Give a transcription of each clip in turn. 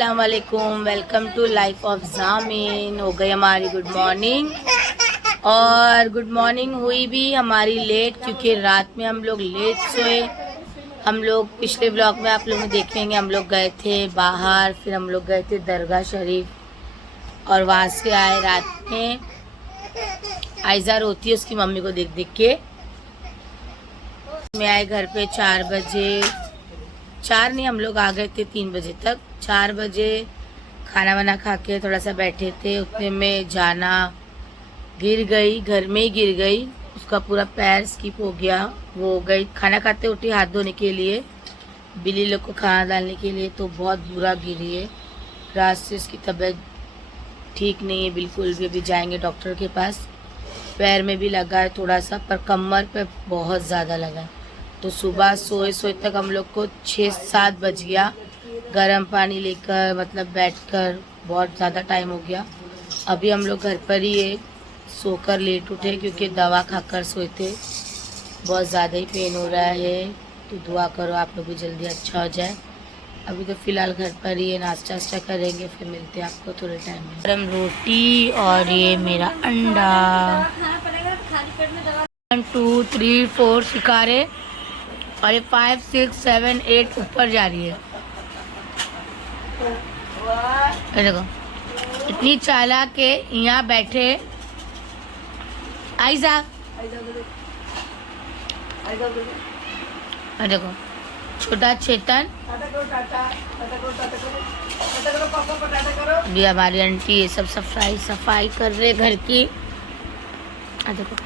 अस्सलाम वालेकुम, welcome to life of जामिन। हो गई हमारी गुड मॉर्निंग, और गुड मॉर्निंग हुई भी हमारी लेट, क्योंकि रात में हम लोग लेट सोए। हम लोग पिछले ब्लॉग में आप लोग ने देखेंगे, हम लोग गए थे बाहर, फिर हम लोग गए थे दरगाह शरीफ, और वहाँ से आए रात में। आयजा रोती है उसकी मम्मी को देख देख के। मैं आए घर पे 4 बजे, 4 नहीं, हम लोग आ गए थे 3 बजे तक। 4 बजे खाना वाना खा के थोड़ा सा बैठे थे, उतने में जाना गिर गई, घर में ही गिर गई। उसका पूरा पैर स्किप हो गया। वो हो गई, खाना खाते उठी हाथ धोने के लिए, बिल्ली लोग को खाना डालने के लिए, तो बहुत बुरा गिरी है। रात से उसकी तबीयत ठीक नहीं है बिल्कुल भी। अभी जाएंगे डॉक्टर के पास। पैर में भी लगा है थोड़ा सा, पर कमर पे बहुत ज़्यादा लगा है। तो सुबह सोए सोए तक हम लोग को 6-7 बज गया, गर्म पानी लेकर, मतलब बैठकर बहुत ज़्यादा टाइम हो गया। अभी हम लोग घर पर ही है, सोकर लेट उठे क्योंकि दवा खाकर सोए थे। बहुत ज़्यादा ही पेन हो रहा है, तो दुआ करो आप लोग भी जल्दी अच्छा हो जाए। अभी तो फ़िलहाल घर पर ही है, नाश्ता वास्ता करेंगे, फिर मिलते हैं आपको थोड़े टाइम में। गरम रोटी और ये मेरा अंडा। 1 2 3 4 शिकारे, और ये 5 6 7 8 ऊपर जा रही है। ये देखो इतनी चालाक के यहाँ बैठे। आइजा, देखो छोटा चेतन भी, हमारी आंटी ये सब सफाई कर रहे घर की। देखो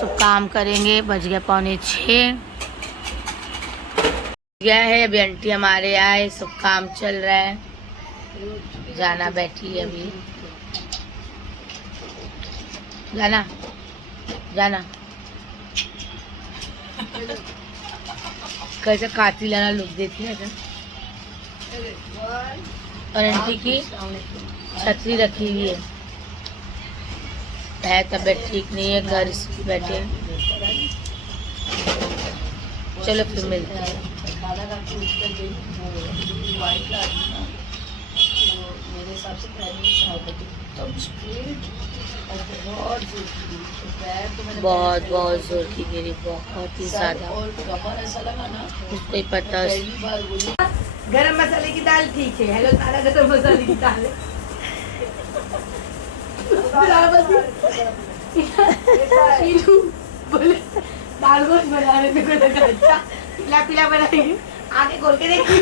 सब काम करेंगे। बज गया 5:45 गया है। अभी आंटी हमारे आए, सब काम चल रहा है। जाना बैठी है अभी। जाना जाना कैसे खाती लाना लुक देती है। और आंटी की छतरी रखी हुई है, तबीयत ठीक नहीं है, घर बैठे। चलो फिर मिलते हैं। बहुत बहुत जोर की गिरी, बहुत ही ज्यादा, उसको ही पता। गरम मसाले की दाल ठीक है। हेलो सारा गरम मसाले की दाल है। बोले दाल गोश्त बना रहे थे, अच्छा पीला पीला बनाएंगे। आगे खोल के देखी,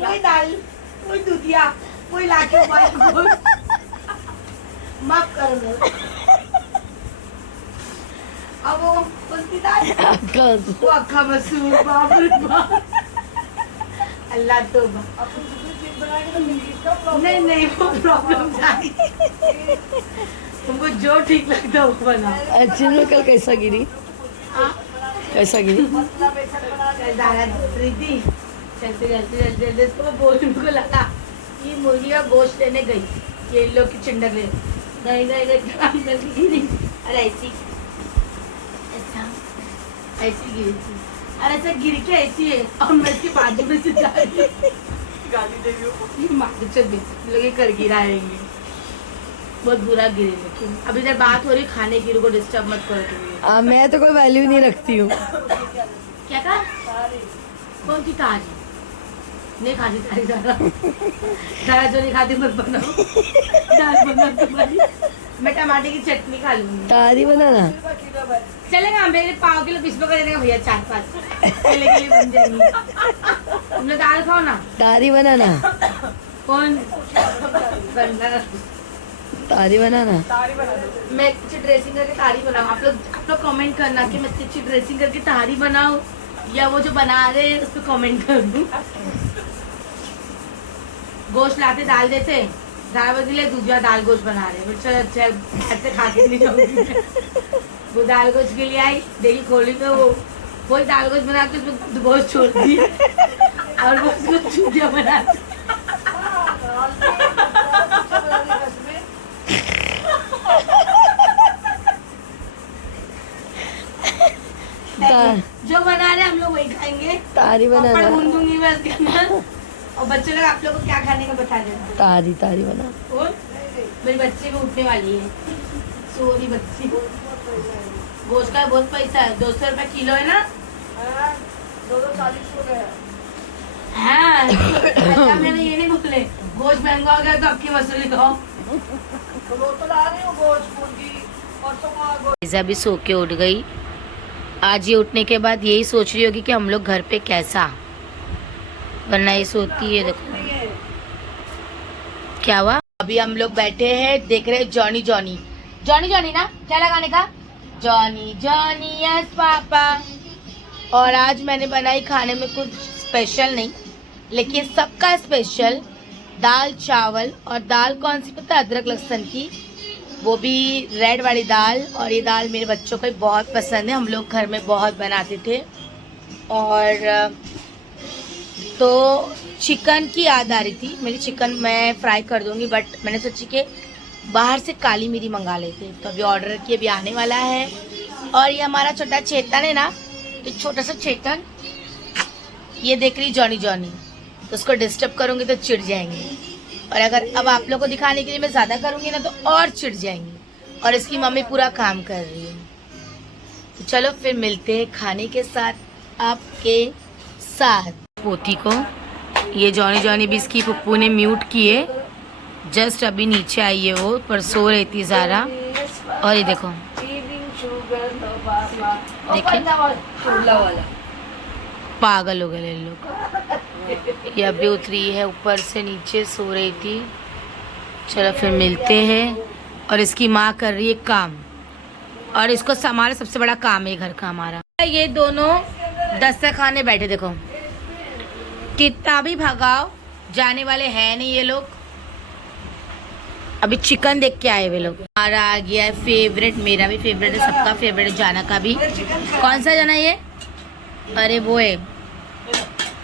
वही दाल, वही दूधिया, वही लाके माफ करो। अब वो कौन दाल, वो अक्खा मसूर। बाप रे बाप, अल्लाह तो नहीं वो प्रॉब्लम जाएगी। तुमको जो ठीक लगता है वो बना। अच्छी में कल कैसा गिरी? कैसा गिरी? चलते चलते उसको बोलने को लगा कि मुर्गी का गोश्त लेने गई, ये लोग की चिंडक ले गई गिरी। अरे ऐसी गिरी थी। अरे ऐसा गिर के ऐसी है, और मैं इसके बाजू में से जा रही गाली दे रही कर गिराएंगे। बहुत बुरा गिरी, लेकिन अभी जब बात हो रही खाने की, को डिस्टर्ब मत करो। मैं तो कोई वैल्यू नहीं रखती हूँ। क्या कहा? कौन सी तारी? नहीं खाती तारी ज़्यादा जो नहीं खाती मत बनाओ। दाल बना तुम्हारी, मैं टमाटर की चटनी खा लूंगी। तारी बनाना चलेगा, मेरे पाव किलो 20 रुपये देगा भैया, 4-5 के लिए बन जाएंगी। तुम लोग दाल खाओ ना, तारी बनाना। कौन तारी बनाना? मैं अच्छी ड्रेसिंग करके तारी बनाऊँ। आप लोग कमेंट करना कि मैं अच्छी ड्रेसिंग करके तारी बनाऊँ, या वो जो बना रहे हैं उस पर कमेंट कर दूँ। गोश्त लाते डाल देते, 4 बजे ले दूसरा दाल गोश्त बना रहे। चलो अच्छा ऐसे खा के नहीं जाऊँगी। वो दाल गोश्त के लिए आई, देखी खोली तो वही दाल गोश्त बना के उसमें गोश्त छोड़ दी, और वो उसको चूतिया बना दी। जो तारी बनाना। ढूंढूंगी मैं इसके अंदर। और बच्चे लोग आप लोग को क्या खाने का बता देना। तारी तारी बना। और मेरी बच्ची भी उठने वाली है, सो रही बच्ची। गोश्त का बहुत पैसा है, 200 रुपए किलो है ना। 240 हो गया। हाँ अच्छा, मैंने ये नहीं बोले गोश्त महंगा हो गया तो आपकी मसूरी खाओ। अभी सो के उठ गई। आज ये उठने के बाद यही सोच रही होगी कि हम लोग घर पे कैसा, वरना ये सोती है। देखो क्या हुआ। अभी हम लोग बैठे हैं, देख रहे हैं जॉनी जॉनी। जॉनी जॉनी ना क्या लगाने का, जॉनी जॉनी यस पापा। और आज मैंने बनाई खाने में कुछ स्पेशल नहीं, लेकिन सबका स्पेशल दाल चावल। और दाल कौन सी पता है, अदरक लहसुन की, वो भी रेड वाली दाल। और ये दाल मेरे बच्चों को बहुत पसंद है, हम लोग घर में बहुत बनाते थे। और तो चिकन की याद आ रही थी, मेरी चिकन मैं फ्राई कर दूंगी, बट मैंने सोची कि बाहर से काली मिरी मंगा लेते। तो अभी ऑर्डर किए, अभी आने वाला है। और ये हमारा छोटा चेतन है ना, तो छोटा सा चेतन ये देख रही जॉनी जॉनी, तो उसको डिस्टर्ब करूँगी तो चिढ़ जाएंगे। और अगर अब आप लोग को दिखाने के लिए मैं ज़्यादा करूँगी ना तो और चिढ़ जाएंगी। और इसकी मम्मी पूरा काम कर रही है। तो चलो फिर मिलते हैं खाने के साथ आपके साथ। पोती को ये जॉनी जॉनी भी इसकी पप्पू ने म्यूट किए, जस्ट अभी नीचे आई है वो, पर सो रही थी ज़ारा। और ये देखो देखिए पागल हो गए लोग। ये अभी उतरी है ऊपर से नीचे, सो रही थी। चलो फिर मिलते हैं। और इसकी माँ कर रही है काम, और इसको हमारा सबसे बड़ा काम है घर का हमारा। ये दोनों दस्तरखाने बैठे, देखो कितना भी भगाओ जाने वाले हैं नहीं ये लोग। अभी चिकन देख के आए वे लोग। हमारा आ गया है फेवरेट, मेरा भी फेवरेट है, सबका फेवरेट है, जाना का भी। कौन सा जाना ये, अरे वो है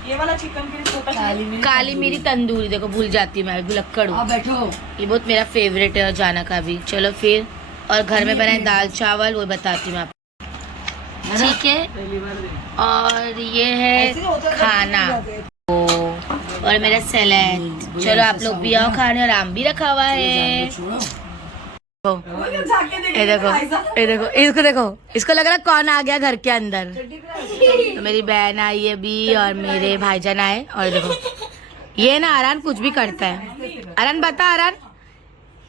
ये वाला चिकन काली मिरी तंदूरी। देखो भूल जाती हूँ मैं, भुलक्कड़ हूँ। बैठो, ये बहुत मेरा फेवरेट है, और जाना का भी। चलो फिर, और घर में बनाए दाल चावल, वो बताती हूँ आपको, ठीक है। और ये है खाना और मेरा सैलेड। चलो आप लोग भी आओ खाने, और आम भी रखा हुआ है। ये देखो, ये देखो, इसको देखो, इसको लग रहा कौन आ गया घर के अंदर। तो मेरी बहन आई है भी, और मेरे भाईजान आए। और देखो ये ना आरान कुछ भी करता है। आरान बता, आरान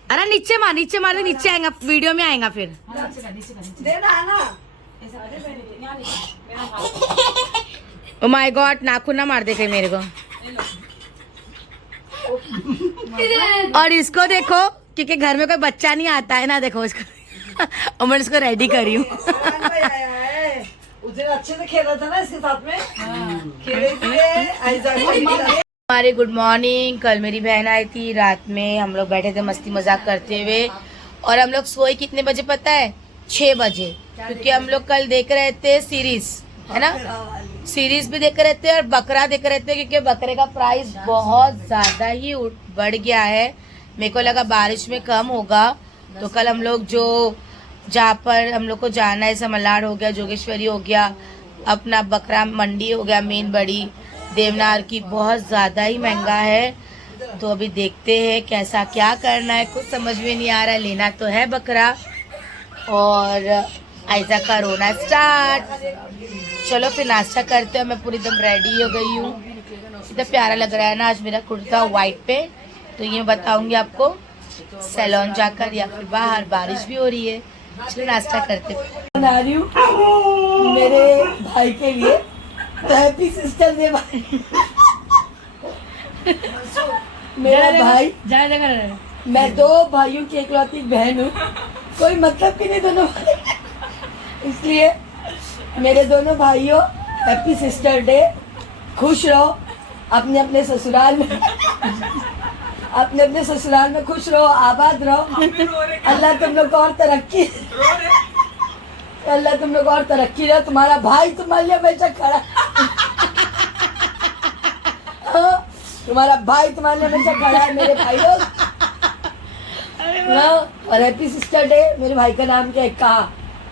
आरान नीचे मार दे, नीचे आएगा, वीडियो में आएगा फिर। ओ माय गॉड, नाखून ना मार दे कहीं मेरे को। और इसको देखो, क्योंकि घर में कोई बच्चा नहीं आता है ना, देखो इसको और मैं इसको रेडी करी हूँ। अच्छे से खेला था ना इसके साथ में। हमारे गुड मॉर्निंग। कल मेरी बहन आई थी, रात में हम लोग बैठे थे मस्ती मजाक करते हुए। और हम लोग सोए कितने बजे पता है, 6 बजे, क्योंकि हम लोग कल देख रहे थे सीरीज, है ना, सीरीज भी देख रहे थे और बकरा देख रहे थे, क्योंकि बकरे का प्राइस बहुत ज्यादा ही बढ़ गया है। मेरे को लगा बारिश में कम होगा, तो कल हम लोग जो जहाँ पर हम लोग को जाना है, समलाड़ हो गया, जोगेश्वरी हो गया, अपना बकरा मंडी हो गया, मेन बड़ी देवनार की, बहुत ज़्यादा ही महंगा है। तो अभी देखते हैं कैसा क्या करना है, कुछ समझ में नहीं आ रहा है। लेना तो है बकरा, और ऐसा का रोना स्टार्ट। चलो फिर नाश्ता करते हैं। मैं पूरी एकदम रेडी हो गई हूँ, इतना प्यारा लग रहा है ना आज मेरा कुर्ता वाइट पे। तो ये बताऊंगी आपको सैलून जाकर या फिर बाहर, बारिश भी हो रही है। चलो नाश्ता करते बना रही हूँ मेरे भाई के लिए, तो हैप्पी सिस्टर डे भाई। मेरा भाई, मैं 2 भाइयों की इकलौती बहन हूँ, कोई मतलब की नहीं दोनों भाई। इसलिए मेरे दोनों भाइयों हैप्पी सिस्टर डे। खुश रहो अपने अपने ससुराल में, अपने अपने ससुराल में खुश रहो, आबाद रहो। अल्लाह तुम लोग को और तरक्की, अल्लाह तुम लोग और तरक्की रहो। तुम्हारा भाई तुम्हारे लिए हमेशा खड़ा, तुम्हारा भाई तुम्हारे लिए हमेशा खड़ा है मेरे भाई लोग। और हैप्पी सिस्टर डे। मेरे भाई का नाम क्या है,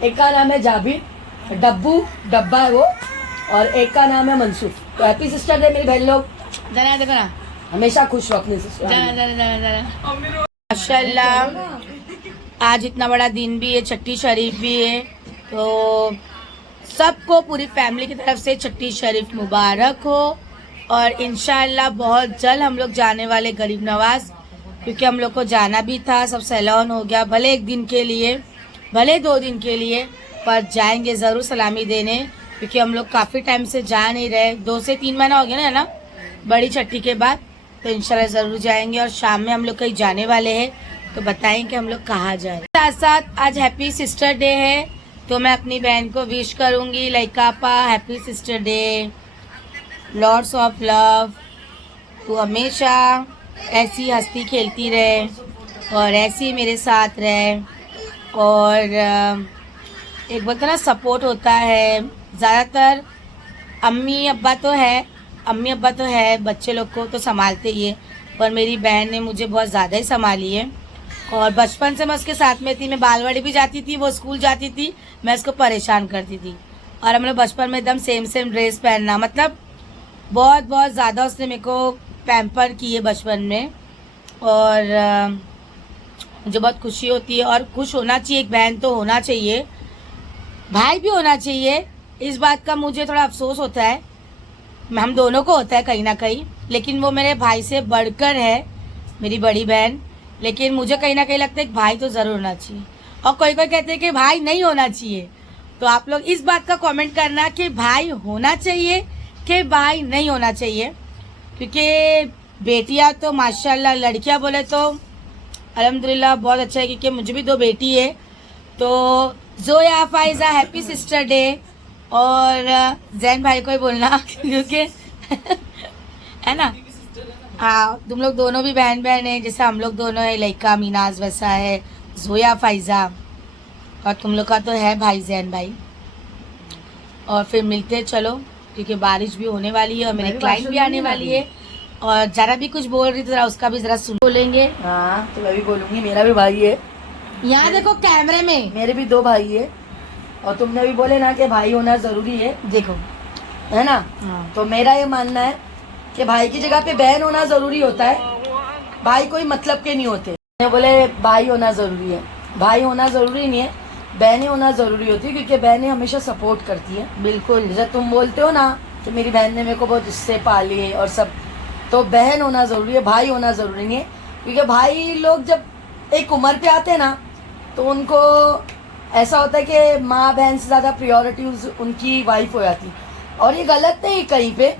एक का नाम है जाबिर, डब्बू डब्बा है वो, और एक का नाम है मंसूर। तो हैप्पी सिस्टर डे मेरी बहन लोग, जरा देखो ना, हमेशा खुश रहो अपने सिस्टर। जरा जरा जरा जरा। माशाल्लाह आज इतना बड़ा दिन भी है, छठी शरीफ भी है, तो सबको पूरी फैमिली की तरफ से छठी शरीफ मुबारक हो। और इंशाल्लाह बहुत जल्द हम लोग जाने वाले गरीब नवाज, क्योंकि हम लोग को जाना भी था, सब सैलान हो गया, भले एक दिन के लिए भले 2 दिन के लिए, पर जाएंगे ज़रूर सलामी देने, क्योंकि हम लोग काफ़ी टाइम से जा नहीं रहे, 2 से 3 महीना हो गया ना बड़ी छठी के बाद, तो इंशाल्लाह ज़रूर जाएंगे। और शाम में हम लोग कहीं जाने वाले हैं, तो बताएंगे हम लोग कहाँ जा रहे हैं। साथ साथ आज हैप्पी सिस्टर डे है, तो मैं अपनी बहन को विश करूँगी, लाइकापा happy sister day, lots of love, तू हमेशा ऐसी हंसती खेलती रहे और ऐसी मेरे साथ रहे। और एक बोलते ना सपोर्ट होता है, ज़्यादातर अम्मी अब्बा तो है, बच्चे लोग को तो संभालते ही है, पर मेरी बहन ने मुझे बहुत ज़्यादा ही संभाली है। और बचपन से मैं उसके साथ में थी, मैं बालवाड़ी भी जाती थी, वो स्कूल जाती थी, मैं उसको परेशान करती थी। और हम लोग बचपन में एकदम सेम ड्रेस पहनना, मतलब बहुत ज़्यादा उसने मेरे को पैम्पर की है बचपन में। और मुझे बहुत खुशी होती है, और खुश होना चाहिए, एक बहन तो होना चाहिए, भाई भी होना चाहिए। इस बात का मुझे थोड़ा अफसोस होता है, हम दोनों को होता है कहीं ना कहीं, लेकिन वो मेरे भाई से बढ़कर है, मेरी बड़ी बहन। लेकिन मुझे कहीं ना कहीं लगता है कि भाई तो ज़रूर होना चाहिए, और कोई कहते हैं कि भाई नहीं होना चाहिए। तो आप लोग इस बात का कमेंट करना कि भाई होना चाहिए कि भाई नहीं होना चाहिए, क्योंकि बेटियां तो माशाल्लाह, लड़कियां बोले तो अल्हम्दुलिल्लाह बहुत अच्छा है, क्योंकि मुझे भी 2 बेटी है। तो Zoya Pfizer happy sister day, और जैन भाई को ही बोलना क्योंकि है ना, हाँ तुम लोग दोनों भी बहन है, जैसे हम लोग दोनों है, लइका मीनाज वैसा है, जोया फाइजा, और तुम लोग का तो है भाई जैन भाई। और फिर मिलते चलो, क्योंकि बारिश भी होने वाली है और मेरे क्लाइंट भी आने वाली है। और जरा भी कुछ बोल रही तो जरा उसका भी जरा सुन बोलेंगे। हाँ तो मैं भी बोलूंगी, मेरा भी भाई है, यहाँ देखो कैमरे में, मेरे भी 2 भाई है, और तुमने भी बोले ना कि भाई होना जरूरी है, देखो है ना। हाँ। तो मेरा ये मानना है कि भाई की जगह पे बहन होना जरूरी होता है, भाई कोई मतलब के नहीं होते। मैंने बोले भाई होना जरूरी है, भाई होना जरूरी नहीं है, बहनें होना जरूरी होती है, क्योंकि बहनें हमेशा सपोर्ट करती है। बिल्कुल, जैसे तुम बोलते हो ना कि मेरी बहन ने मेरे को बहुत इससे पाली है और सब, तो बहन होना जरूरी है, भाई होना जरूरी नहीं है। क्योंकि भाई लोग जब एक उम्र पे आते हैं ना, तो उनको ऐसा होता है कि माँ बहन से ज़्यादा प्रायोरिटी उनकी वाइफ हो जाती, और ये गलत नहीं, कहीं पे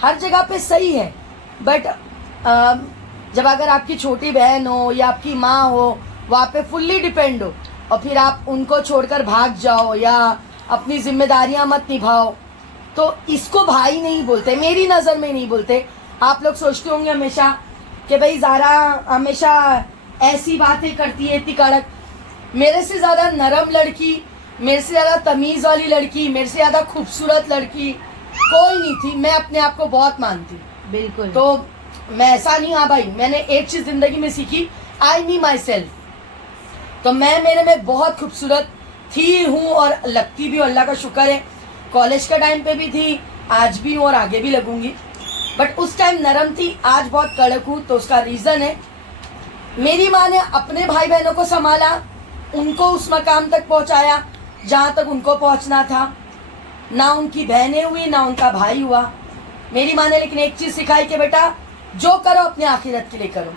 हर जगह पे सही है। बट जब अगर आपकी छोटी बहन हो या आपकी माँ हो, वहाँ पे फुल्ली डिपेंड हो, और फिर आप उनको छोड़कर भाग जाओ या अपनी जिम्मेदारियां मत निभाओ, तो इसको भाई नहीं बोलते, मेरी नज़र में नहीं बोलते। आप लोग सोचते होंगे हमेशा कि भाई ज़ारा हमेशा ऐसी बातें करती है, इतनी कड़क। मेरे से ज़्यादा नरम लड़की, मेरे से ज़्यादा तमीज़ वाली लड़की, मेरे से ज़्यादा खूबसूरत लड़की कोई नहीं थी। मैं अपने आप को बहुत मानती, बिल्कुल। तो मैं ऐसा नहीं, हाँ भाई मैंने एक चीज़ ज़िंदगी में सीखी, आई नी माई सेल्फ। तो मैं मेरे में बहुत खूबसूरत थी, हूँ, और लगती भी हूँ, अल्लाह का शुक्र है। कॉलेज का टाइम पे भी थी, आज भी हूँ और आगे भी लगूंगी। बट उस टाइम नरम थी, आज बहुत कड़क हूँ। तो उसका रीज़न है, मेरी माँ ने अपने भाई बहनों को संभाला, उनको उस मकाम तक पहुँचाया जहाँ तक उनको पहुँचना था। ना उनकी बहनें हुई, ना उनका भाई हुआ। मेरी माँ ने लेकिन एक चीज़ सिखाई कि बेटा जो करो अपने आखिरत के लिए करो।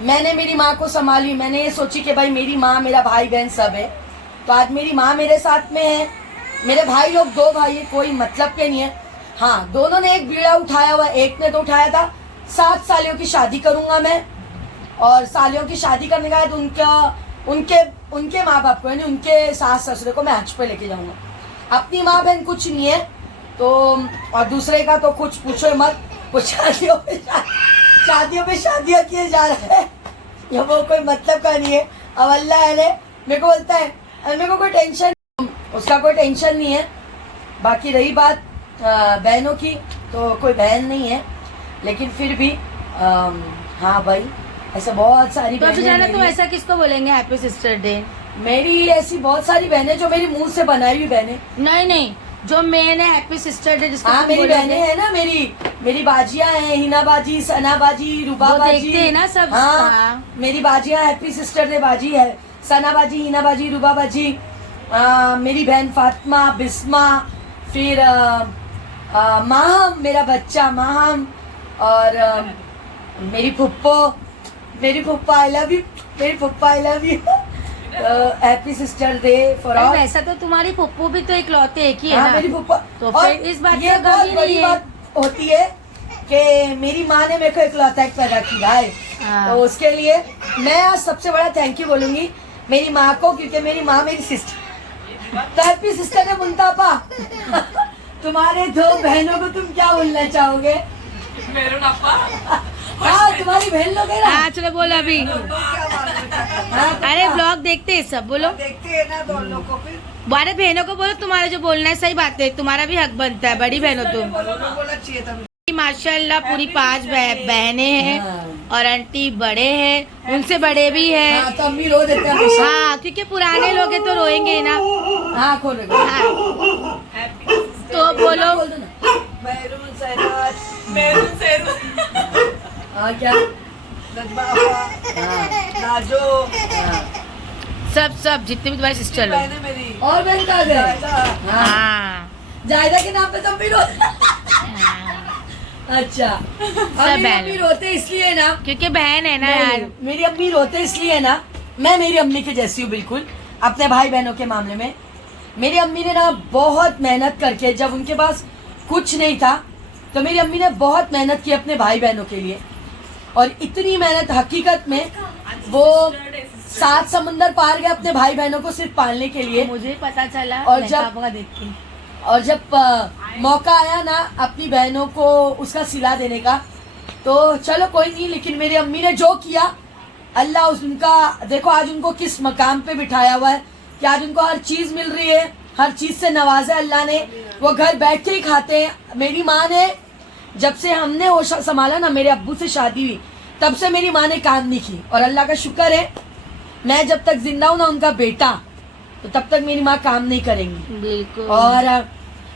मैंने मेरी माँ को संभाली, मैंने ये सोची कि भाई मेरी माँ, मेरा भाई बहन सब है, तो आज मेरी माँ मेरे साथ में है। मेरे भाई लोग 2 भाई है, कोई मतलब के नहीं है। हाँ, दोनों ने एक बीड़ा उठाया हुआ, एक ने तो उठाया था 7 सालियों की शादी करूंगा मैं, और सालियों की शादी करने के बाद उनके माँ बाप को, यानी उनके सास ससुर को मैं हज पे लेके जाऊंगा। अपनी माँ बहन कुछ नहीं है, तो और दूसरे का तो कुछ पूछो मत। वो शादियों पे शादियाँ किए जा रहे हैं, ये वो कोई मतलब का नहीं है। अब अल्लाह ने मेरे को बोलता है, मेरे को कोई टेंशन, उसका कोई टेंशन नहीं है। बाकी रही बात बहनों की, तो कोई बहन नहीं है, लेकिन फिर भी हाँ भाई ऐसा बहुत सारी तो बहनें तुम ऐसा किसको बोलेंगे हैप्पी सिस्टर डे? मेरी ऐसी बहुत सारी बहनें जो मेरी मुंह से बनाई हुई बहनें। नहीं, जो मेन है हैप्पी सिस्टर डे जिसको हाँ तुम मेरी बोलोगे। बहनें हैं ना, मेरी बाजियां हैं, हिना बाजी, सना बाजी, रूबा वो बाजी। देखते हैं ना सब। हाँ हाँ। मेरी बाजियां हैप्पी सिस्टर डे बाजी है, सना बाजी, हिना बाजी, रूबा बाजी, मेरी बहन फातिमा, बिस्मा, फिर माहम, मेरा बच्चा माहम, और मेरी फुप्पो आई लव यू, मेरी फुप्पो I love you. Happy sister day for अरे ऑल। वैसा तो तुम्हारी पप्पू भी तो इकलौते एक ही है हाँ ना। मेरी फुप्पो। तो और फिर इस बात ये का बहुत गम ही बड़ी नहीं है। बात होती है कि मेरी माँ ने मेरे को इकलौता एक पैदा किया है। हाँ। तो उसके लिए मैं आज सबसे बड़ा थैंक यू बोलूंगी मेरी माँ को, क्योंकि मेरी माँ मेरी सिस्टर। तो हैप्पी सिस्टर डे मुंतापा। तुम्हारे दो बहनों को तुम क्या बोलना चाहोगे? मेरे नापा हाँ तुम्हारी बहन लोग है ना। हाँ चलो बोलो अभी। हाँ, अरे ब्लॉग देखते हैं सब, बोलो। देखते हैं ना दोनों को, फिर बारे बहनों को बोलो, तुम्हारा जो बोलना है सही बात है, तुम्हारा भी हक बनता है, बड़ी बहन हो तुम। बोलना चाहिए था। माशाल्लाह पूरी 5 बहनें हैं हाँ। और आंटी बड़े हैं, उनसे बड़े भी हैं। हाँ, तो अम्मी रो देते हैं हमेशा। हाँ क्योंकि पुराने लोग हैं तो रोएंगे ना। हाँ खोल रहे हाँ तो बोलो। बोल दो ना। मेरून सहराज, मेरून सहराज, हाँ क्या? नजमा आपा, हाँ, नाजो, हाँ। सब जितने भी तुम्हारे सिस्टर लोग। बहनें मेरी। और बहन कहाँ गए? जायदा, हाँ हाँ जायदा के नाम पे तो अम्मी रो। अच्छा सब बहन। अम्मी रोते इसलिए ना, क्योंकि बहन है ना यार। मेरी अम्मी रोते इसलिए ना, मैं मेरी अम्मी के जैसी हूँ बिल्कुल अपने भाई बहनों के मामले में। मेरी अम्मी ने ना बहुत मेहनत करके, जब उनके पास कुछ नहीं था तो मेरी अम्मी ने बहुत मेहनत की अपने भाई बहनों के लिए। और इतनी मेहनत हकीकत में वो 7 समुंदर पार गए अपने भाई बहनों को सिर्फ पालने के लिए। मुझे पता चला और मैं जब- पापा का देख के। और जब मौका आया ना अपनी बहनों को उसका सिला देने का, तो चलो कोई नहीं, लेकिन मेरी अम्मी ने जो किया, अल्लाह उनका देखो आज उनको किस मकाम पे बिठाया हुआ है कि आज उनको हर चीज मिल रही है, हर चीज से नवाजा अल्लाह ने। वो घर बैठ के ही खाते हैं। मेरी माँ ने जब से हमने होश संभाला ना, मेरे अब्बू से शादी हुई, तब से मेरी माँ ने काम नहीं की। और अल्लाह का शुक्र है, मैं जब तक जिंदा हूँ ना उनका बेटा, तो तब तक मेरी माँ काम नहीं करेंगी। बिल्कुल। और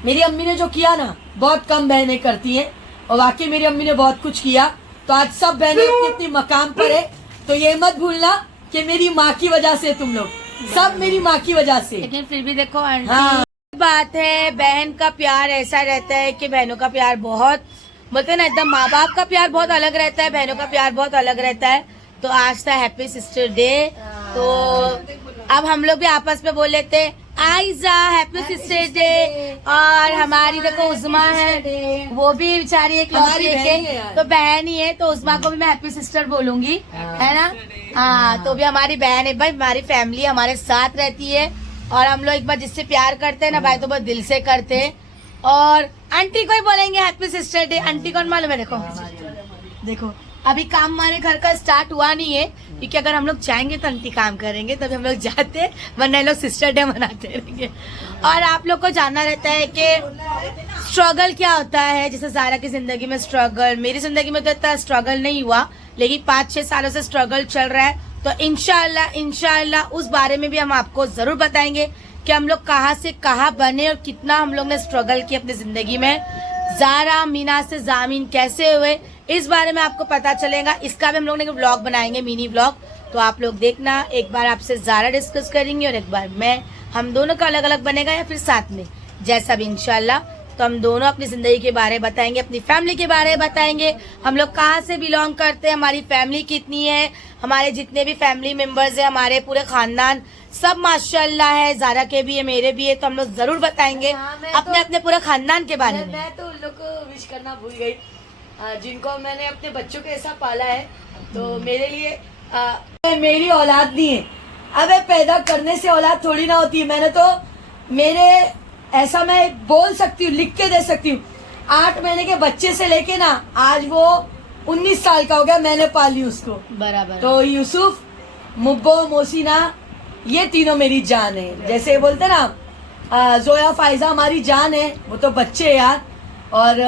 मेरी अम्मी ने जो किया ना, बहुत कम बहनें करती हैं, और वाकई मेरी अम्मी ने बहुत कुछ किया। तो आज सब बहनें अपनी अपनी मकाम पर है। तो ये मत भूलना कि मेरी माँ की वजह से तुम लोग सब मेरी माँ की वजह से। लेकिन फिर भी देखो आंटी, हाँ। बात है बहन का प्यार ऐसा रहता है कि बहनों का प्यार बहुत, बोलते हैं ना एकदम, माँ बाप का प्यार बहुत अलग रहता है, बहनों का प्यार बहुत अलग रहता है। तो आज था हैप्पी सिस्टर डे, तो अब हम लोग भी आपस में बोल लेते हैं आइजा हैप्पी सिस्टर डे। और हमारी देखो उज़मा है, वो भी बेचारी एक हमारी लौती बहन ही है है यार। तो बहन ही है, तो उज़मा को भी मैं हैप्पी सिस्टर बोलूंगी, है ना। हाँ तो भी हमारी बहन है भाई, हमारी फैमिली हमारे साथ रहती है। और हम लोग एक बार जिससे प्यार करते हैं ना भाई, तो बहुत दिल से करते हैं। और आंटी को ही बोलेंगे हैप्पी सिस्टर डे। आंटी कौन मालूम है? देखो अभी काम हमारे घर का स्टार्ट हुआ नहीं है, क्योंकि अगर हम लोग चाहेंगे तो आंटी काम करेंगे, तभी हम लोग जाते हैं, वरना ये लोग सिस्टर डे मनाते रहेंगे। और आप लोग को जानना रहता है कि स्ट्रगल क्या होता है। जैसे ज़ारा की जिंदगी में स्ट्रगल, मेरी जिंदगी में तो इतना स्ट्रगल नहीं हुआ, लेकिन 5-6 सालों से स्ट्रगल चल रहा है। तो इंशाल्लाह उस बारे में भी हम आपको जरूर बताएंगे कि हम लोग कहाँ से कहाँ बने और कितना हम लोग ने स्ट्रगल किया अपनी जिंदगी में। ज़ारा मीना से जामीन कैसे हुए, इस बारे में आपको पता चलेगा। इसका भी हम लोग ने व्लॉग बनाएंगे, मिनी व्लॉग, तो आप लोग देखना। एक बार आपसे ज़ारा डिस्कस करेंगे और एक बार मैं, हम दोनों का अलग अलग बनेगा या फिर साथ में, जैसा भी इंशाल्लाह। तो हम दोनों अपनी ज़िंदगी के बारे में बताएंगे, अपनी फैमिली के बारे में बताएंगे, हम लोग कहाँ से बिलोंग करते हैं, हमारी फैमिली कितनी है, हमारे जितने भी फैमिली मेम्बर्स हैं, हमारे पूरे खानदान सब माशाल्लाह है। ज़ारा के भी है, मेरे भी है, तो हम लोग ज़रूर बताएंगे अपने अपने पूरे खानदान के बारे में। मैं तो उन लोग को विश करना भूल गई, जिनको मैंने अपने बच्चों के ऐसा पाला है। तो मेरे लिए मेरी औलाद नहीं है। अबे पैदा करने से औलाद थोड़ी ना होती है। मैंने तो मेरे ऐसा मैं बोल सकती हूँ, लिख के दे सकती हूँ, 8 महीने के बच्चे से लेके ना आज वो 19 साल का हो गया, मैंने पाली उसको। बराबर। तो यूसुफ, मुब्बो, मोसिना, ये तीनों मेरी जान है। जैसे बोलते ना जोया फायजा हमारी जान है, वो तो बच्चे यार। और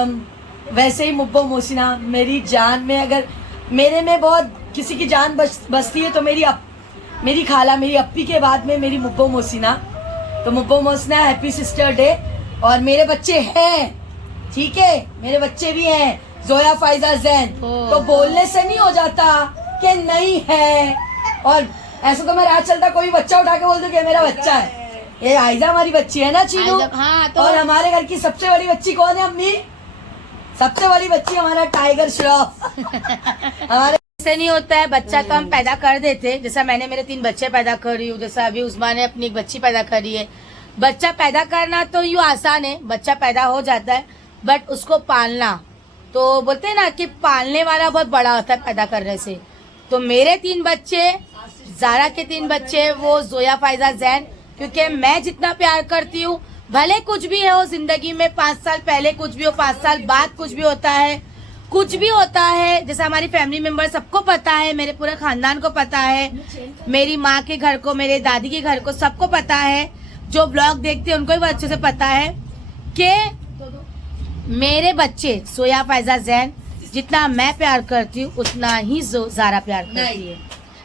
वैसे ही मुब्बो मोसिना मेरी जान में, अगर मेरे में बहुत किसी की जान बसती है तो मेरी खाला, मेरी अप्पी के बाद में मेरी मुब्बो मोसिना। तो मुब्बो मोसिना हैप्पी सिस्टर डे। और मेरे बच्चे हैं, ठीक है, मेरे बच्चे भी हैं, जोया, फाइजा, जैन। तो बोलने से नहीं हो जाता कि नहीं है। और ऐसा तो मैं रात चलता कोई बच्चा उठा के बोल दूं कि मेरा बच्चा है। ये आयजा हमारी बच्ची है ना चीनू। हाँ, तो और हमारे घर की सबसे बड़ी बच्ची कौन है अम्मी? सबसे बड़ी बच्ची हमारा टाइगर श्रॉफ। हमारे ऐसे नहीं होता है, बच्चा तो हम पैदा कर देते। जैसा मैंने मेरे 3 बच्चे पैदा कर रही हूँ, जैसा अभी उस्मान ने अपनी एक बच्ची पैदा करी है। बच्चा पैदा करना तो यूँ आसान है, बच्चा पैदा हो जाता है, बट उसको पालना तो बोलते हैं ना कि पालने वाला बहुत बड़ा होता है पैदा करने से। तो मेरे 3 बच्चे, जारा के 3 बच्चे, वो जोया, फाइजा, जैन, क्योंकि मैं जितना प्यार करती हूँ, भले कुछ भी हो जिंदगी में, 5 साल पहले कुछ भी हो, 5 साल बाद कुछ भी होता है, कुछ भी होता है। जैसे हमारी फैमिली मेंबर सबको पता है, मेरे पूरे खानदान को पता है, मेरी माँ के घर को, मेरे दादी के घर को, सबको पता है। जो ब्लॉग देखते हैं उनको भी बहुत अच्छे से पता है कि मेरे बच्चे सोया, फाइजा, जैन जितना मैं प्यार करती हूँ उतना ही जारा प्यार करती है।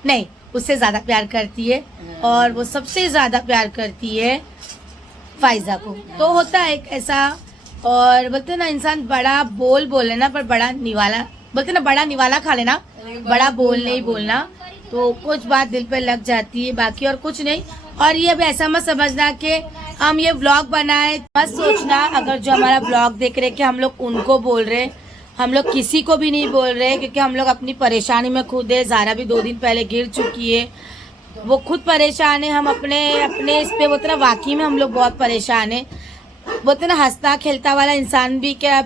नहीं, उससे ज्यादा प्यार करती है, और वो सबसे ज्यादा प्यार करती है फाइजा को। तो होता है एक ऐसा, और बोलते हैं ना इंसान बड़ा बोल लेना पर बड़ा निवाला, बोलते हैं ना बड़ा निवाला खा लेना, बड़ा बोल नहीं बोलना। तो कुछ बात दिल पे लग जाती है, बाकी और कुछ नहीं। और ये अब ऐसा मत समझना कि हम ये व्लॉग बनाए, मत सोचना अगर जो हमारा व्लॉग देख रहे कि हम लोग उनको बोल रहे। हम लोग किसी को भी नहीं बोल रहे, क्योंकि हम लोग अपनी परेशानी में खुद है। जारा भी 2 दिन पहले गिर चुकी है, वो खुद परेशान है। हम अपने इस पे बोलते ना, वाकई में हम लोग बहुत परेशान है। बोलते ना हंसता खेलता वाला इंसान भी क्या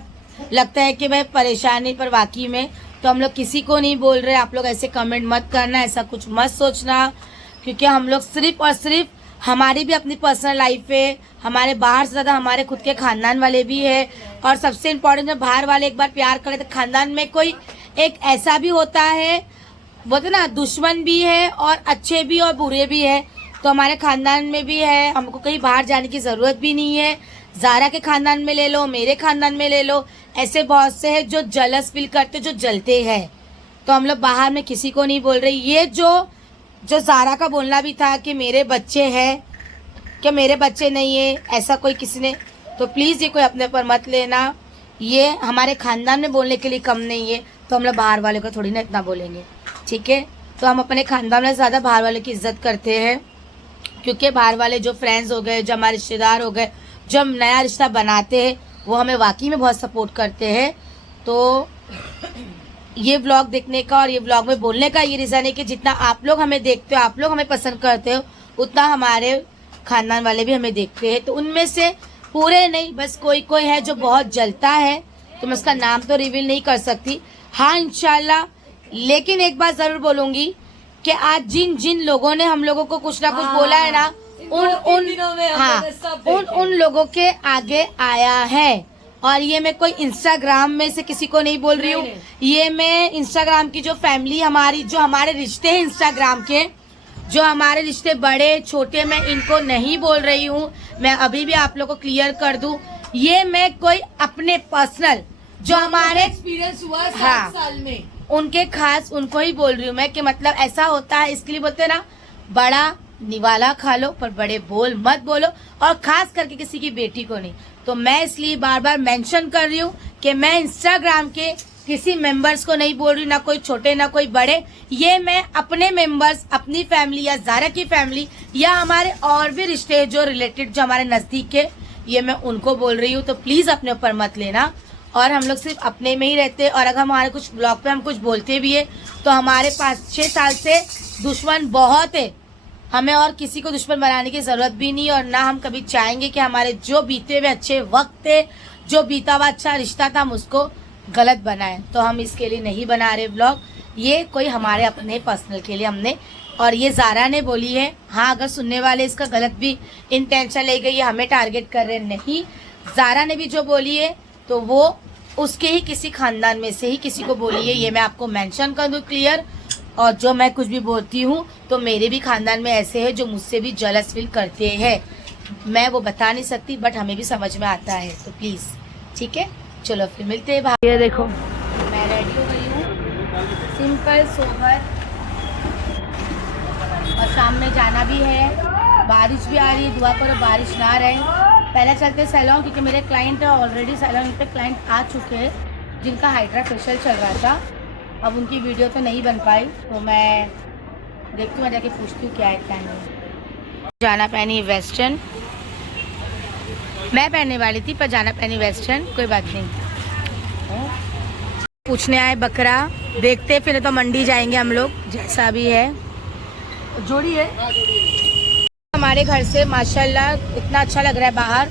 लगता है कि भाई परेशानी, पर वाकई में तो हम लोग किसी को नहीं बोल रहे। आप लोग ऐसे कमेंट मत करना, ऐसा कुछ मत सोचना, क्योंकि हम लोग सिर्फ और सिर्फ, हमारी भी अपनी पर्सनल लाइफ है, हमारे बाहर से ज़्यादा हमारे खुद के खानदान वाले भी है। और सबसे इम्पोर्टेंट, जब बाहर वाले एक बार प्यार करें तो खानदान में कोई एक ऐसा भी होता है, बोलते ना दुश्मन भी है और अच्छे भी और बुरे भी है। तो हमारे खानदान में भी है, हमको कहीं बाहर जाने की ज़रूरत भी नहीं है। जारा के खानदान में ले लो, मेरे खानदान में ले लो, ऐसे बहुत से हैं जो जलस फील करते, जो जलते हैं। तो हम लोग बाहर में किसी को नहीं बोल रहे। ये जो जारा का बोलना भी था कि मेरे बच्चे हैं, कि मेरे बच्चे नहीं है, ऐसा कोई किसी ने, तो प्लीज़ ये कोई अपने पर मत लेना। ये हमारे खानदान में बोलने के लिए कम नहीं है, तो हम लोग बाहर वाले को थोड़ी ना इतना बोलेंगे, ठीक है। तो हम अपने खानदान में ज़्यादा बाहर वाले की इज्जत करते हैं, क्योंकि बाहर वाले जो फ्रेंड्स हो गए, जो हमारे रिश्तेदार हो गए, जो हम नया रिश्ता बनाते हैं, वो हमें वाकई में बहुत सपोर्ट करते हैं। तो ये व्लॉग देखने का और ये व्लॉग में बोलने का ये रीज़न है कि जितना आप लोग हमें देखते हो, आप लोग हमें पसंद करते हो, उतना हमारे खानदान वाले भी हमें देखते हैं। तो उनमें से पूरे नहीं, बस कोई कोई है जो बहुत जलता है, तो मैं उसका नाम तो रिवील नहीं कर सकती। हाँ इंशाल्लाह, लेकिन एक बात ज़रूर बोलूँगी कि आज जिन जिन लोगों ने हम लोगों को कुछ ना कुछ बोला है ना, उन लोगों के आगे आया है। और ये मैं कोई इंस्टाग्राम में से किसी को नहीं बोल रही हूँ, ये मैं इंस्टाग्राम की जो फैमिली हमारी, जो हमारे रिश्ते हैं इंस्टाग्राम के, जो हमारे रिश्ते बड़े छोटे, मैं इनको नहीं बोल रही हूँ। मैं अभी भी आप लोगों को क्लियर कर दूं, ये मैं कोई अपने पर्सनल जो हमारे एक्सपीरियंस हुआ 7 साल में, उनके खास उनको ही बोल रही हूँ मैं, कि मतलब ऐसा होता है। इसके लिए बोलते हैं ना, बड़ा निवाला खा लो पर बड़े बोल मत बोलो, और खास करके किसी की बेटी को नहीं। तो मैं इसलिए बार बार मेंशन कर रही हूँ कि मैं इंस्टाग्राम के किसी मेंबर्स को नहीं बोल रही, ना कोई छोटे ना कोई बड़े। ये मैं अपने मेंबर्स, अपनी फैमिली या जारा की फैमिली या हमारे और भी रिश्ते जो रिलेटेड, जो हमारे नज़दीक के, ये मैं उनको बोल रही हूँ। तो प्लीज़ अपने ऊपर मत लेना। और हम लोग सिर्फ अपने में ही रहते हैं, और अगर हमारे कुछ ब्लॉग पे हम कुछ बोलते भी है तो हमारे 5-6 साल से दुश्मन बहुत है। हमें और किसी को दुश्मन बनाने की ज़रूरत भी नहीं, और ना हम कभी चाहेंगे कि हमारे जो बीते हुए अच्छे वक्त थे, जो बीता हुआ अच्छा रिश्ता था, हम उसको गलत बनाएं। तो हम इसके लिए नहीं बना रहे व्लॉग, ये कोई हमारे अपने पर्सनल के लिए हमने। और ये जारा ने बोली है, हाँ अगर सुनने वाले इसका गलत भी इंटेंशन ले गई, हमें टारगेट कर रहे नहीं। जारा ने भी जो बोली है तो वो उसके ही किसी खानदान में से ही किसी को बोली है, ये मैं आपको मेंशन कर दूँ क्लियर। और जो मैं कुछ भी बोलती हूँ तो मेरे भी खानदान में ऐसे हैं जो मुझसे भी जलस फील करते हैं। मैं वो बता नहीं सकती, बट हमें भी समझ में आता है। तो प्लीज़, ठीक है, चलो फिर मिलते हैं। ये देखो मैं रेडी हो गई हूँ, सिंपल सोबर, और शाम में जाना भी है। बारिश भी आ रही है, दुआ करो बारिश ना रहे। पहले चलते सैलून, क्योंकि मेरे क्लाइंट ऑलरेडी सैलून पे क्लाइंट आ चुके हैं जिनका हाइड्रा फेशियल चल रहा था। अब उनकी वीडियो तो नहीं बन पाई, तो मैं देखती हूँ, मैं जाके पूछती हूँ क्या है क्या नहीं। जाना पहनी वेस्टर्न, मैं पहनने वाली थी पर जाना पहनी वेस्टर्न, कोई बात नहीं। पूछने आए बकरा, देखते फिर तो मंडी जाएंगे हम लोग, जैसा भी है। जोड़ी है हमारे घर से माशाल्लाह इतना अच्छा लग रहा है बाहर,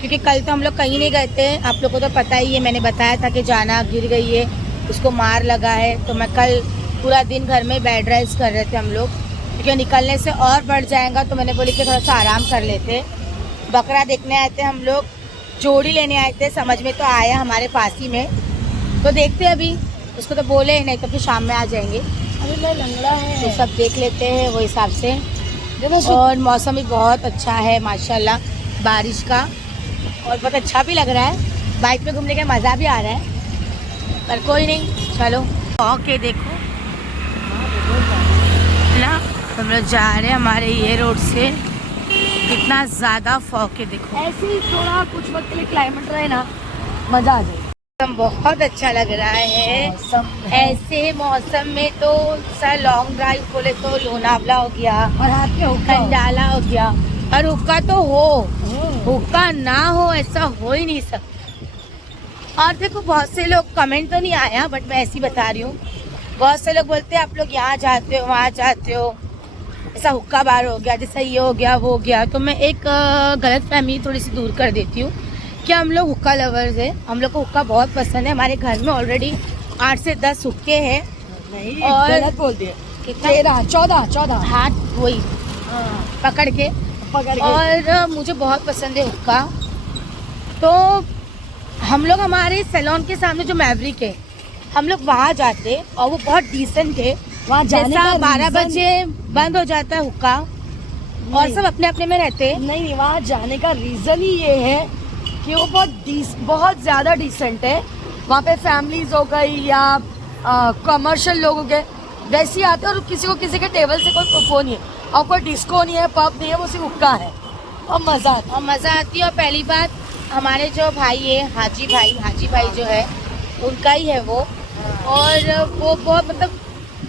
क्योंकि कल तो हम लोग कहीं नहीं गए थे। आप लोगों को तो पता ही है, मैंने बताया था कि जाना गिर गई है, उसको मार लगा है। तो मैं कल पूरा दिन घर में बेड रेस्ट कर रहे थे हम लोग, क्योंकि निकलने से और बढ़ जाएगा। तो मैंने बोली कि थोड़ा सा आराम कर लेते। बकरा देखने आए थे हम लोग, जोड़ी लेने आए थे, समझ में तो आया हमारे पास ही में। तो देखते अभी, उसको तो बोले नहीं तो फिर शाम में आ जाएंगे। अभी मैं लंगड़ा है तो सब देख लेते हैं वो हिसाब से। और मौसम भी बहुत अच्छा है माशाल्लाह बारिश का, और बहुत अच्छा भी लग रहा है। बाइक पे घूमने का मज़ा भी आ रहा है, पर कोई नहीं, चलो। ओके देखो ना, हम लोग जा रहे हैं हमारे ये रोड से, कितना ज़्यादा फॉग है देखो। ऐसे ही थोड़ा कुछ वक्त के लिए क्लाइमेट रहे ना, मज़ा आ जाए। मौसम बहुत अच्छा लग रहा है। ऐसे मौसम में तो सर लॉन्ग ड्राइव बोले तो लोनावला हो गया, और हाथ में हुक्का हो। खंडाला हो गया, और हुक्का तो हो, हुक्का ना हो ऐसा हो ही नहीं सकता। और देखो बहुत से लोग, कमेंट तो नहीं आया बट मैं ऐसी बता रही हूँ, बहुत से लोग बोलते हैं आप लोग यहाँ जाते हो वहाँ जाते हो, ऐसा हुक्का बार हो गया, जैसा ये हो गया वो हो गया। तो मैं एक गलत फहमी थोड़ी सी दूर कर देती हूँ कि हम लोग हुक्का लवर्स हैं, हम लोग को हुक्का बहुत पसंद है। हमारे घर में ऑलरेडी 8 से 10 हुक्के हैं। नहीं, और गलत बोल दिए। कितना 14 हाथ वही पकड़ के, और मुझे बहुत पसंद है हुक्का। तो हम लोग हमारे सैलून के सामने जो मैवरिक है, हम लोग वहाँ जाते और वो बहुत डिसेंट है। वहाँ जाने जैसा का 12 reason- बजे बंद हो जाता है हुक्का, और सब अपने अपने में रहते हैं। नहीं, वहाँ जाने का रीज़न ही ये है कि वो बहुत ज़्यादा डिसेंट है। वहाँ पे फैमिलीज हो गई या कमर्शियल लोग हो गए, वैसे ही आते हैं। और किसी के टेबल से कोई वो नहीं है, और कोई डिस्को नहीं है, पब नहीं है, वो सिर्फ हुक्का है, और मज़ा आती है। और पहली बात, हमारे जो भाई है हाजी भाई जो है उनका ही है वो। और वो बहुत मतलब,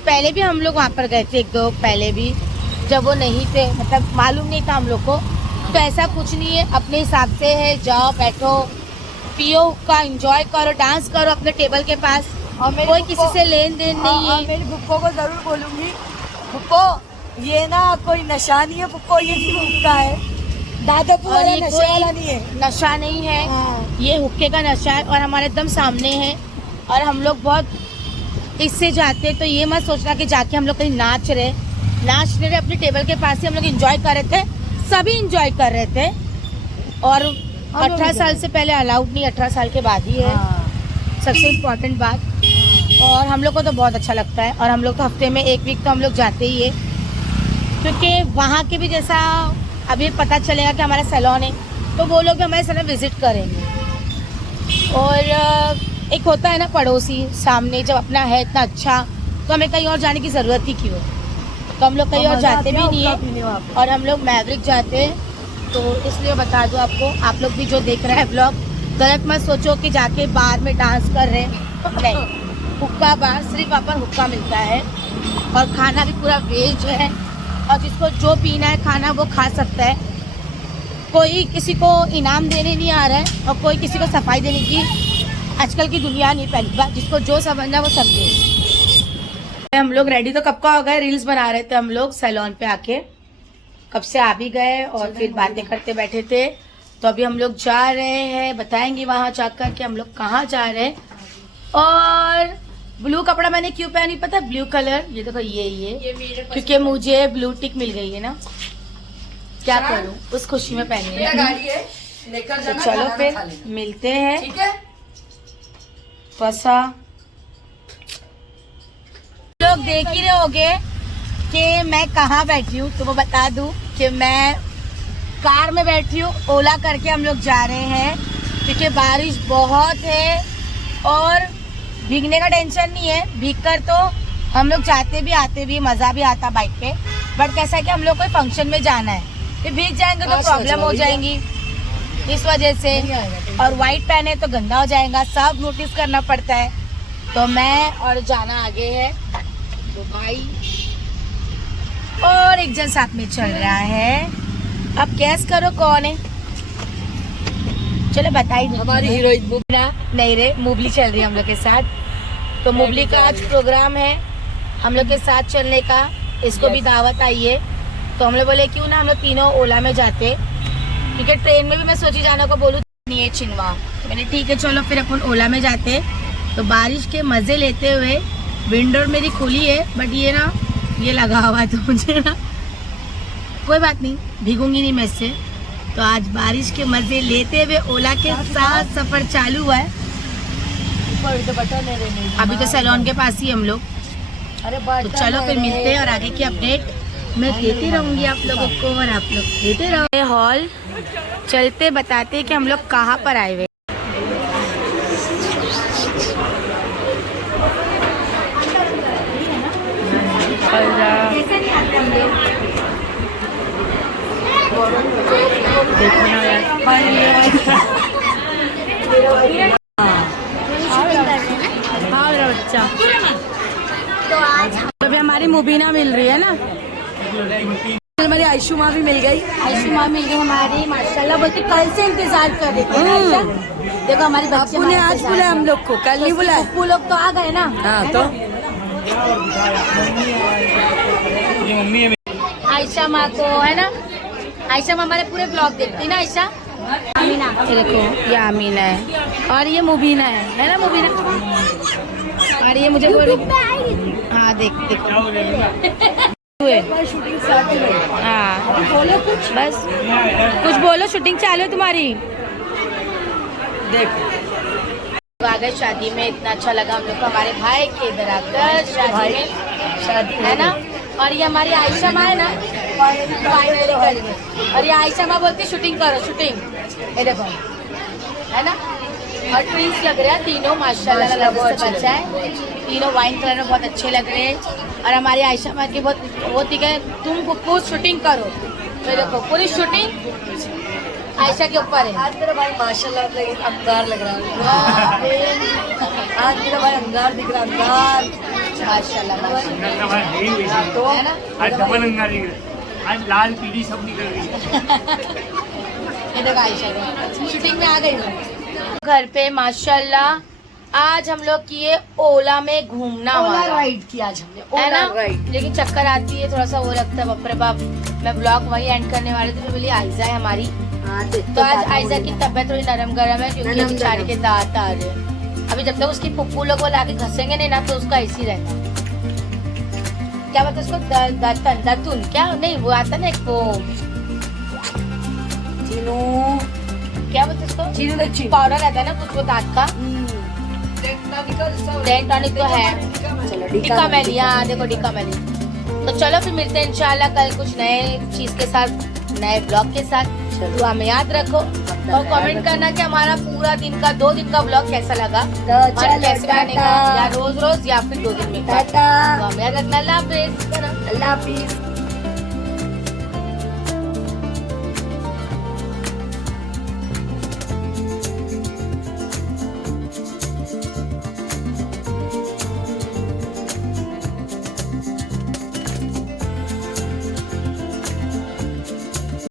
पहले भी हम लोग वहाँ पर गए थे एक दो पहले भी, जब वो नहीं थे, मतलब मालूम नहीं था हम लोग को। तो ऐसा कुछ नहीं है, अपने हिसाब से है, जाओ बैठो पियो हुक्का, एंजॉय करो, डांस करो अपने टेबल के पास, और मेरी कोई फुप्पो- किसी से लेन देन नहीं और है। मेरी फुप्पो को ज़रूर बोलूँगी, फुप्पो ये ना कोई नशा नहीं है, फुप्पो ये सिर्फ हुक्का है, दादापुर और वाला ये नशे कोई वाला नहीं है। नशा नहीं है, हाँ। ये हुक्के का नशा है, और हमारे एकदम सामने है। और हम लोग बहुत इससे जाते, तो ये मत सोचना कि जाके हम लोग कहीं नाच रहे अपने टेबल के पास ही हम लोग इंजॉय कर रहे थे, सभी इंजॉय कर रहे थे। और 18 साल से पहले अलाउड नहीं, 18 साल के बाद ही है, सबसे इम्पोर्टेंट बात। और हम लोग को तो बहुत अच्छा लगता है, और हम लोग तो हफ्ते में 1 वीक तो हम लोग जाते ही है, क्योंकि वहाँ के भी जैसा अभी पता चलेगा कि हमारा सैलून है, तो वो लोग भी हमारे सैलून विजिट करेंगे। और एक होता है ना पड़ोसी सामने, जब अपना है इतना अच्छा, तो हमें कहीं और जाने की ज़रूरत ही क्यों है। तो हम लोग कहीं और जाते भी नहीं है, और हम लोग मैवरिक जाते हैं। तो इसलिए बता दूं आपको, आप लोग भी जो देख रहे हैं ब्लॉग, गलत मत सोचो कि जाके बार में डांस कर रहे हैं, नहीं। हुक्का बार, सिर्फ वहाँ पर हुक्का मिलता है, और खाना भी पूरा वेज है, और जिसको जो पीना है खाना वो खा सकता है। कोई किसी को इनाम देने नहीं आ रहा है, और कोई किसी को सफाई देने की आजकल की दुनिया नहीं। पहली बात, जिसको जो समझना वो समझे। हम लोग रेडी तो कब का हो गए, रील्स बना रहे थे हम लोग सैलून पे आके, कब से आ भी गए, और फिर बातें करते बैठे थे। तो अभी हम लोग जा रहे हैं, बताएंगे वहाँ जाकर कि हम लोग कहाँ जा रहे हैं। और ब्लू कपड़ा मैंने क्यों पहनी पता, ब्लू कलर, ये देखो ये क्योंकि मुझे ब्लू टिक मिल गई है ना, क्या करूँ, उस खुशी में पहनी है। गाड़ी है, लेकर तो जाना, चलो खाना फिर खा लेना। मिलते हैं। ठीक है। फंसा लोग देख ही रहे होगे कि मैं कहाँ बैठी हूँ, तो वो बता दूँ कि मैं कार में बैठी हूँ, ओला करके हम लोग जा रहे हैं, क्योंकि बारिश बहुत है और भीगने का टेंशन नहीं है। भीग कर तो हम लोग जाते भी आते भी, मज़ा भी आता बाइक पे, बट कैसा है कि हम लोग कोई फंक्शन में जाना है, फिर भीग जाएंगे तो प्रॉब्लम हो जाएंगी। इस वजह से, और व्हाइट पहने तो गंदा हो जाएगा, सब नोटिस करना पड़ता है। तो मैं और जाना आगे है, तो भाई और एक जन साथ में चल रहा है। अब गैस करो कौन है, चलो बताई दो। हमारी हीरोइन मुबीना। नहीं रे, मुबली चल रही है हम लोग के साथ। तो मुबली का आज प्रोग्राम है हम लोग के साथ चलने का, इसको भी दावत आई है। तो हम लोग बोले क्यों ना हम लोग तीनों ओला में जाते, क्योंकि ट्रेन में भी मैं सोची जाने को बोलूँ नहीं है चिनवा। मैंने ठीक है चलो फिर अपन ओला में जाते। तो बारिश के मजे लेते हुए, विंडो मेरी खुली है बट ये ना ये लगा हुआ है, तो मुझे ना कोई बात नहीं, भीगूंगी नहीं मैं इससे। तो आज बारिश के मजे लेते हुए ओला के साथ सफर चालू हुआ है। अभी तो सैलून के पास ही हम लोग। तो चलो फिर मिलते हैं और आगे की अपडेट मैं देती रहूंगी आप लोगों को, और आप लोग देते रहो। हॉल चलते बताते हैं कि हम लोग कहाँ पर आए हुए। देखो ना यार, बच्चा। तो आज अभी हमारी मुबीना मिल रही है ना, हमारी आयशु माँ भी मिल गई। आयशु माँ मिल गई हमारी, माशाल्लाह। बोलते कल से इंतजार कर रही थी ना आयशा। देखो हमारी बच्चे ने आज बुलाया हम लोग को, कल नहीं बुलाया। पप्पू लोग तो आ गए ना। हाँ तो आयशा माँ को है ना, आयशा माँ हमारे पूरे ब्लॉग देखती ना आयशा। आमीना, ये देखो ये आमीना है और ये मुबीना है ना मुबीना। और ये मुझे बोल रही, हाँ देख शूटिंग स्टार्ट हो गई। हाँ बोलो कुछ, बस कुछ बोलो, शूटिंग चालू है तुम्हारी। देखो आ गए शादी में, इतना अच्छा लगा हम लोग को हमारे भाई के इधर आकर शादी में, शादी है ना। और ये हमारी आयशा माँ है ना, और ये आयशा माँ बोलती शूटिंग करो शूटिंग, ये देखो है ना। और ट्विंस लग रहे हैं तीनों माशाल्लाह, बहुत अच्छा है। तीनों वाइन कलर में बहुत अच्छे लग रहे हैं। और हमारी आयशा माँ की बहुत वो थी कि तुम पप्पू शूटिंग करो, तो देखो पूरी शूटिंग आयशा के ऊपर है। आज मेरा भाई माशाल्लाह अंगार लग रहा है। आज मेरा भाई अंगार दिख रहा है, अंगार माशाल्लाह माशाल्लाह, तो है ना। आज डबल अंगार निकल रही, आज लाल पीली सब निकल रही है। ये देखो आयशा शूटिंग में आ गई हूँ घर पे माशाल्लाह। आज हम लोग किए ओला में घूमना, राइड किया आज हमने, है ना। राइड। लेकिन चक्कर आती है, थोड़ा सा वो लगता है बाप रे बाप। मैं ब्लॉग वही एंड करने वाले थे, तो बोली आयशा है हमारी। तो आज आयशा की तबीयत थोड़ी नरम गरम है, क्योंकि बेचारी के दांत आ रहे हैं। अभी जब तक उसकी फुप्पू लोग वो लाके घसेंगे नहीं ना, तो उसका ऐसी रहता। क्या बोलते उसको, दातुन क्या नहीं, वो आता ना एक वो क्या बोलते उसको, पाउडर रहता है ना कुछ वो दांत का, डेंट टॉनिक तो है। डिकामेली, हाँ देखो डिकामेली। तो चलो फिर मिलते हैं इंशाल्लाह कल कुछ नए चीज के साथ, नए ब्लॉग के साथ। तो हमें याद रखो और कमेंट करना कि हमारा पूरा दिन का 2 दिन का ब्लॉग कैसा लगा, और कैसे बनेगा, या रोज रोज या फिर 2 दिन में। तो हमें याद रखना। अल्लाह हाफिज। अल्लाह हाफिज।